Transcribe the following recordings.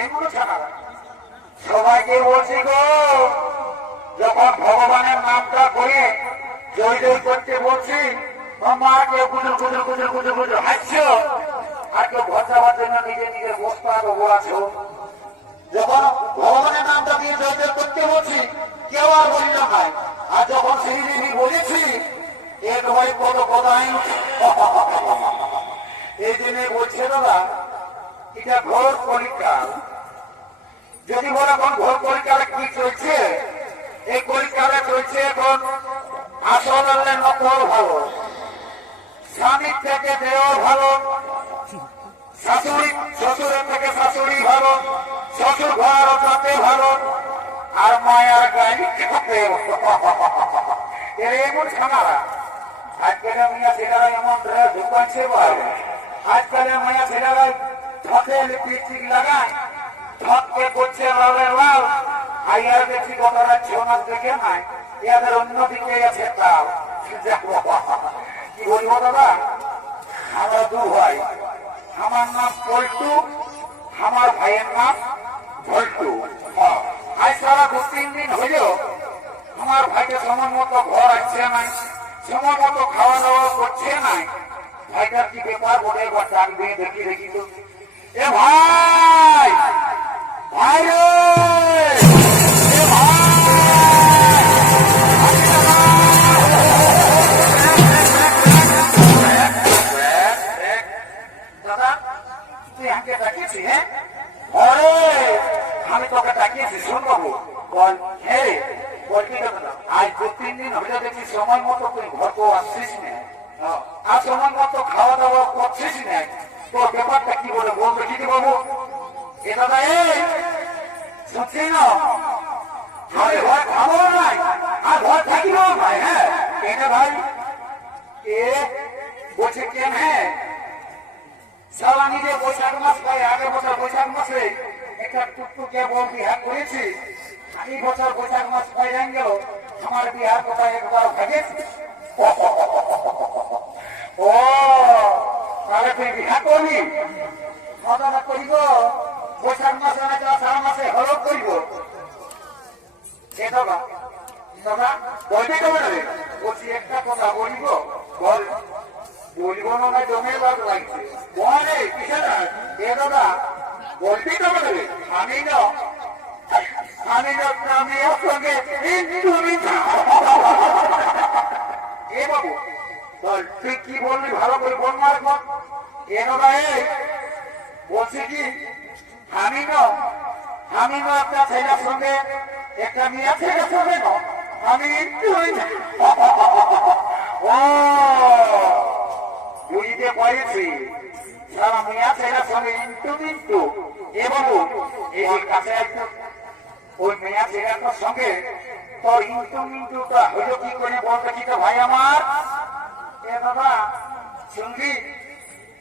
এগুলো ছাড়া সবাইকে বলছি গো, যখন ভগবানের নামটা করে জয় জয় করতে বলছি, মা কেউ গুজর গুজর গুজর গুজর গুজর হাসছ, আর কেউ ঘর যাওয়ার জন্য নিজে নিজের বস্তা গোবর আছো। যখন ভগবানের নামটা দিয়ে জয় জয় করতে বলছি, কেউ আর বলিল নাই। আর যখন শ্রীদেবী বলেছি, এর ভয় কত কথাই এই জন্য বলছে দাদা, এটা ঘোর পরীক্ষা। যদি বলে এখন ঘোর পরীক্ষাটা কি চলছে, এই পরীক্ষাটা চলছে এখন আসল নকল ভালো, স্বামীর থেকে দেওয়া ভালো, শাশুড়ি শ্বশুরের থেকে শাশুড়ি ভালো, শ্বশুর ঘর তাতে ভালো, আর মায়ার গাড়ি খেতে এর এমন ছানারা। আজকাল মিয়া ছেলেরা এমন ড্রেস ঢুকাচ্ছে ভাই, আজকালের মায়া ছেলেরা ঠকে লিপস্টিক লাগায়, ঠককে করছে লালে লাল। আইয়ার দেখছি কতটা ছৌ দেখে নাই, এদের অন্যদিকে আছে তাও। কি বলবো দাদা, আমরা দু ভাই, আমার নাম পল্টু, আমার ভাইয়ের নাম ভল্টু। আজ সারা 2-3 দিন হইল আমার ভাইকে সময় মতো ঘর আসছে নাই, সময় মতো খাওয়া দাওয়া করছে নাই। ভাইটার কি ব্যাপার বলে একবার ডাকবে, দেখি দেখি তো। এ ভাই, ভাই রে, এ ভাই, দাদা তুই আমাকে ডাকিয়েছি? হ্যাঁ ঘরে আমি তোকে ডাকিয়েছি, শোন বাবু বল। হ্যাঁ রে বল, কি কথা? আজ 2-3 দিন হলে দেখছি সময় মতো তুই ঘরকেও আসছিস না, আর সময় মতো খাওয়া দাওয়া করছিস না। তোর ব্যাপারটা কি বলে বল দেখি বাবু। এ দাদা এই শুনছি না, আমি ঘর খাবো নাই আর ঘর থাকিব ভাই। হ্যাঁ কেন ভাই? এ বলছে কেন? হ্যাঁ সারা নিজে বৈশাখ মাস পাই, আগের বছর বৈশাখ মাসে একটা টুকটুকে বউ বিহার করেছি, এই বছর বৈশাখ মাস পাই গেল, আমার বিহার কোথায় একবার ভেগেছি। ও তাহলে তুই বিহার করবি? মজা করিব বৈশাখ মাসে না আষাঢ় মাসে হলক করিব। দাদা দাদা বলবি তো বলবে? বলছি একটা কথা বলিব। বল। বলিব না জমে বাদ লাগছে, বলে কিসের? এ দাদা বলবি তো বলবে? আমি না, আমি না, আমি আপনাকে এ বাবু বল, তুই কি বললি ভালো করে বল। মার বল। এ দাদা এই বলছি কি, আমি না, আমি না একটা ছেলের সঙ্গে একটা মেয়ে ছেলের সঙ্গে না, আমি ও বুঝতে পারছি, সারা মেয়ে ছেলের সঙ্গে ইন্টু মিন্টু। এ বাবু এই কাছে একটু ওই মেয়ে ছেলেটার সঙ্গে তোর ইন্টু মিন্টুটা হইল কি করে বলতে কি তো ভাই আমার? এ দাদা শুনবি,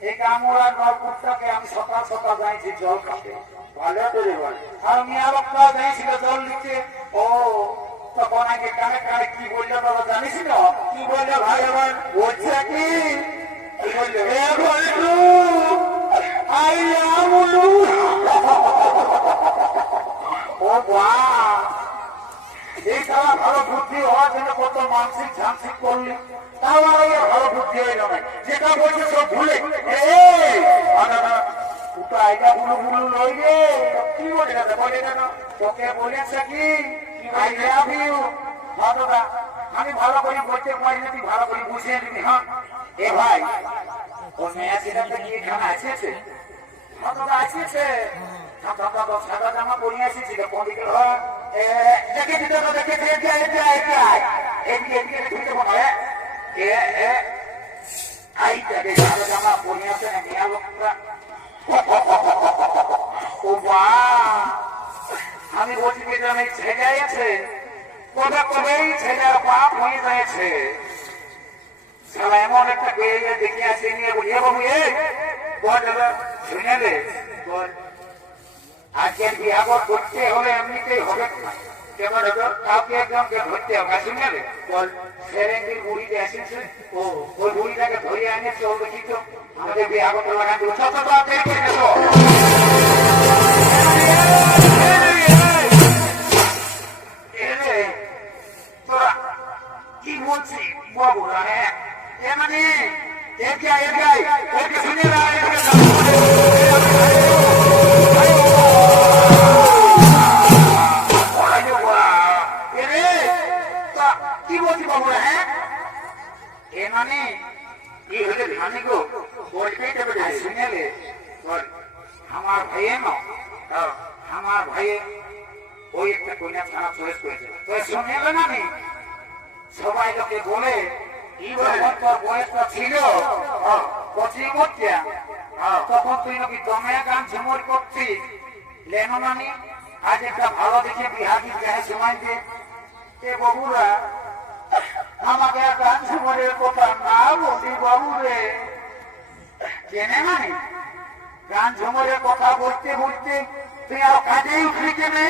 এই কামড়া নলকূপটাকে আমি সকাল সকাল যাইছি জল খাতে, ভালো করে বল। আর মেয়ে লোকটা যাইছিল জল নিতে। ও তখন আগে কানে কানে কি বললো দাদা জানিস না? কি বললো ভাই আমার? বলছে কি ও বা এই সারা ভালো বুদ্ধি হওয়ার জন্য কত মানসিক ঝান্সিক করলি, তাও ভালো বুদ্ধি হইল না। যেটা বলছে সব ভুলে আইটা বুলু বুলু লই রে। কি বলে দাদা? বলে কেন? তোকে বলেছে কি আই লাভ ইউ। হ্যাঁ দাদা আমি ভালো করে বলতে পারি না, তুই ভালো করে বুঝিয়ে দিবি। হ্যাঁ এ ভাই ও মেয়ে ছেলেটা কি এখানে আসিয়েছে? হ্যাঁ দাদা আসিয়েছে। সাদা জামা পরিয়ে আসিয়েছিল কোন দিকে? দেখেছি দাদা, দেখেছি এদিকে ঢুকে মনে হয় আইটাকে সাদা জামা পরিয়ে আসে না মেয়া লোকটা। ও বা আমি বলছি গ্রামে ছেলে আছে, কবে কবেই ছেলের বাপ হয়ে যাচ্ছে। সারা এমন একটা দেখে আসে নিয়ে বলি, বাবু এ বল দাদা শুনে রে বল, আজকে বিয়া করতে হলে এমনিতেই হবে না, কেমন হতো কাউকে একজনকে ধরতে হবে। শুনে রে বল, সেরেঙ্গির বুড়িতে এসেছে, ও ওই বুড়িটাকে ধরে আনিয়েছে, ও দেখি তো আমাদের বিয়া করতে লাগান। কেন আমার ভাইয়ে ওই একটা কন্যা থানা চয়েস করেছে তো শুনে এলেন আমি সবাই লোকে বলে তোর বয়সটা ছিল কচি করছিয়া তখন তুই নাকি দমে গান ঝুমুর করছিস লেনো নানি আজ একটা ভালো দেখে বিহারি বিহার সময় দিয়ে এ বাবুরা আমাকে গান ঝুমুরের কথা না বলি বাবু রে জেনে নানি গান ঝুমুরের কথা বলতে বলতে তুই আর কাজেই উঠলি কেনে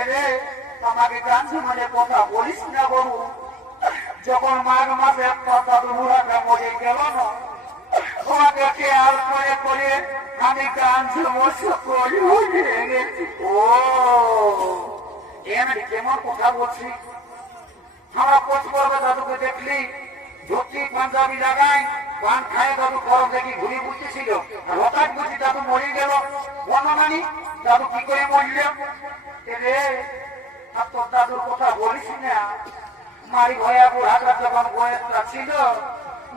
এরে আমাকে গান ঝুমুরের কথা বলিস না বাবু যখন মাঘ মাসে একটা বুড়াটা মরে গেল না তোমাকে খেয়াল করে করে আমি গান ঝুমুর করি ও এর কেমন কথা বলছি আমরা পোষ করবো দাদুকে দেখলি ধুতি পাঞ্জাবি লাগাই পান খায় দাদু খরচ দেখি ঘুরি বুঝতেছিল হঠাৎ বুঝি দাদু মরে গেল বর্ণমানি দাদু কি করে মরল রে আর তোর দাদুর কথা বলিস না মারি ভয়া বুড়াটা যখন বয়সটা ছিল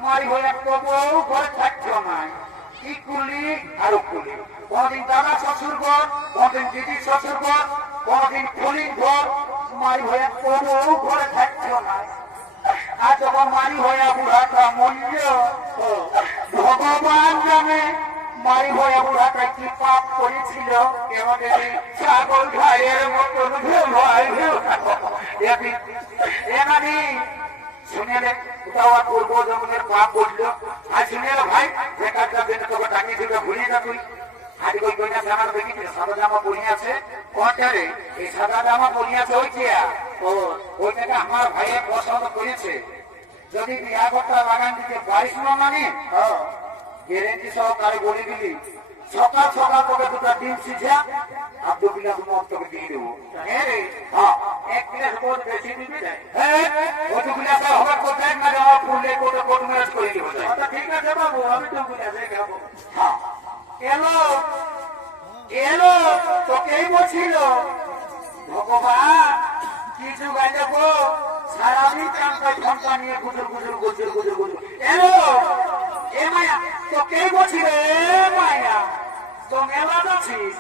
মারি ভয়া তবুও ঘরে থাকতো না কি কুলি আরো কুলি কোনদিন দাদা শ্বশুর ঘর কোনদিন দিদির শ্বশুর ঘর কোনদিন কুলির ঘর মারি ভয়া তবুও ঘরে থাকতো না আর যখন মারি ভয়া বুড়াটা মূল্য ভগবান জানে মারি ভয়া বুড়াটা কি পাপ করেছিল এমন ছাগল ভাইয়ের মতন এনানি শুনেলে কোথাও আর পূর্ব জন্মের পাপ করলো আর শুনেলে ভাই যে কাজটা বেন তোকে ডাকিয়েছিল ভুলে যা তুই আজ ওই কইনা জামার দেখিস সাদা জামা পরিয়ে আছে কোনটারে এই সাদা জামা পরিয়ে আছে ওই চেয়া ও ওইটাকে আমার ভাইয়ের পছন্দ করেছে যদি বিয়া করতে বাগান দিতে পারিস না মানে গ্যারেন্টি সহকারে বলে দিলি সকাল সকাল তোকে দুটা ডিম সিঝা আর 2 গিলাস মদ তোকে দিয়ে দেবো হ্যাঁ রে হ্যাঁ 1 গিলাস মদ বেশি দিবি না ওই 2 গিলাস হবে কোথায় না যাওয়া ফুলে কোটে কোট ম্যাচ করে দিব ঠিক আছে বাবু আমি 2 গিলাস খাবো হ্যাঁ এলো এলো তোকেই বলছিল ভগবান কিছু গাইলে গো সারাদিন কামটা ঘন্টা নিয়ে গুজর গুজর গুজর গুজর গুজর এলো এ মায়া তোকেই বলছি রে মায়া তো মেলা যাচ্ছিস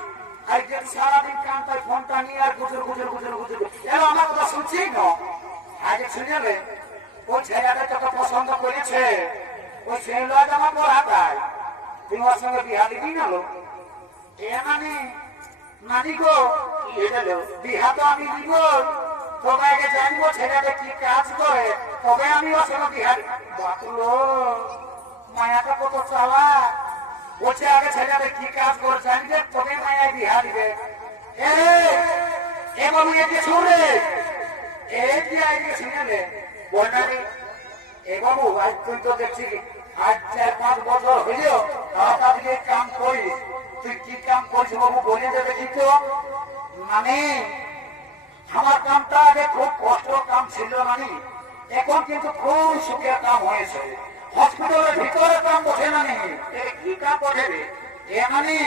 আর যে সারাদিন কামটায় ফোনটা নিয়ে আর গুজর গুজর গুজর গুজর এলো আমার কথা শুনছিস না আজ শুনেলে ওই ছেলেটা তোকে পছন্দ করেছে ওই ছেলেটা আমার পড়া দেয় তুই ওর সঙ্গে বিহা দিবি না লোক এ মানে নানি গো বিহা তো আমি দিব তবে আগে জানবো ছেলেটা কি কাজ করে তবে আমি ওর সঙ্গে বিহা বাতুলো মায়াটা কত চালা বলছে আগে ছেলেটা কি কাজ করে জানবে তবে মায়া বিহা দিবে এ বাবু একে শুনে এই কি আইডিয়া শুনেলে বলনারি এ বাবু আজ তুই তো দেখছি আজ 4-5 বছর হইল তাদেরকে কাম করিস তুই কি কাম করিস বাবু বলে দেবে কিন্তু মানে আমার কামটা আগে খুব কষ্ট কাম ছিল মানে এখন কিন্তু খুব সুখের কাম হয়েছে হসপিটালের ভিতরে কাম বসে না নেই কি কাম বসে রে এ মানে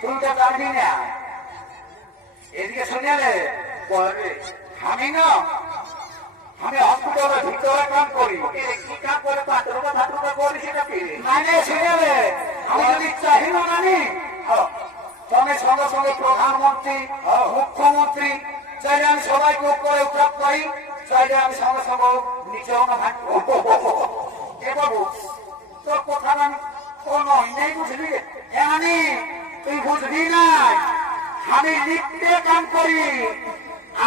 তুই তো জানবি না এদিকে শুনেলে বলবে আমি না আমি হসপিটালের ভিতরে কাম করি কি কাম করে পাত্রটা ধাতুটা করি সেটা মানে শুনেলে আমি যদি চাহি না মানি তবে সঙ্গে সঙ্গে প্রধানমন্ত্রী মুখ্যমন্ত্রী চাইলে আমি সবাইকে উপরে উঠাপ করি চাইলে আমি সঙ্গে সঙ্গে নিচেও না থাকবো এ বাবু তোর কথা আমি কোন অন্যায় বুঝলি এমনি তুই বুঝবি না আমি লিফটে কাম করি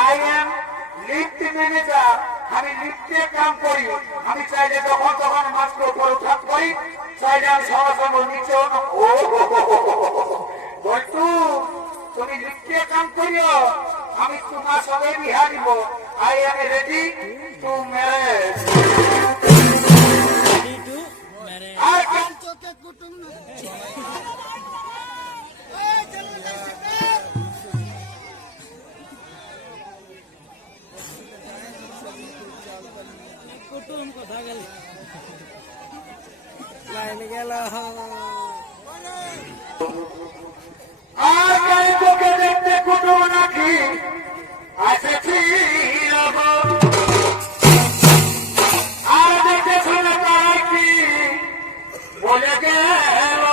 আই এম লিফট ম্যানেজার আমি লিফটে কাম করি আমি চাইলে যখন তখন মাস্ক উপরে উঠাপ করি চাইলে আমি সঙ্গে সঙ্গে নিচেও না বলতু তুমি লিফটে কাম করিও আমি তোমার সঙ্গে বিহা দিব I am ready to marriage আর চোখে কুটুম কুটুম কথা গেল লাইন গেল আর গাই তোকে দেখতে কুটুম নাকি আসেছি আর দেখে শুনে তাই কি বলে গেল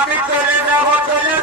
আমি চলে যাব চলে